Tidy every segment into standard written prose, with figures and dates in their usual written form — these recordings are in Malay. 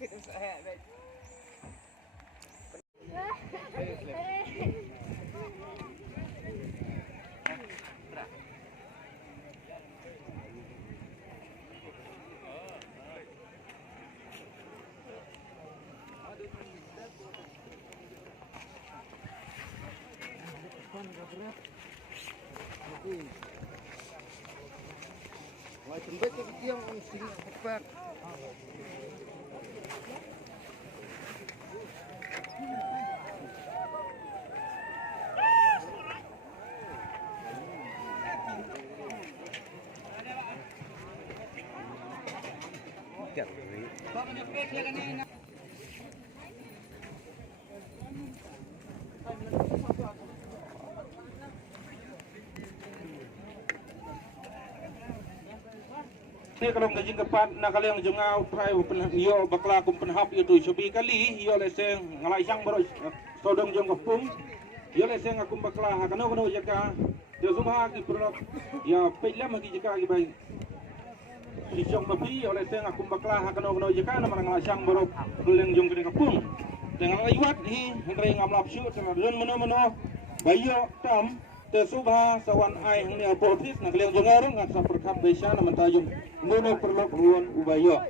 Wah, tempat yang sini cepat. Ini kalau ngajin kepat nak kalian jengau try yo bakla kum penhap itu cobi kali yo leseng ngalai sang baru sodong jong kapung yo leseng akum bakla kano jaka yo subha ki produk ya pella magi jaka ki bai sisong babi yo leseng akum bakla kano jaka nama ngalai sang baru duleng jong kene kapung dengan liwat hi henry ngamlap syu sama don meno bayo tam Tesubha sawan ai hang ni apotis nak liang jongarong ngat sa perkap desa na mentajum mono perlok ruan ubayo.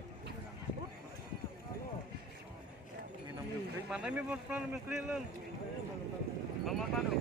Mana mi bos plan mi kelilan. Mama padu.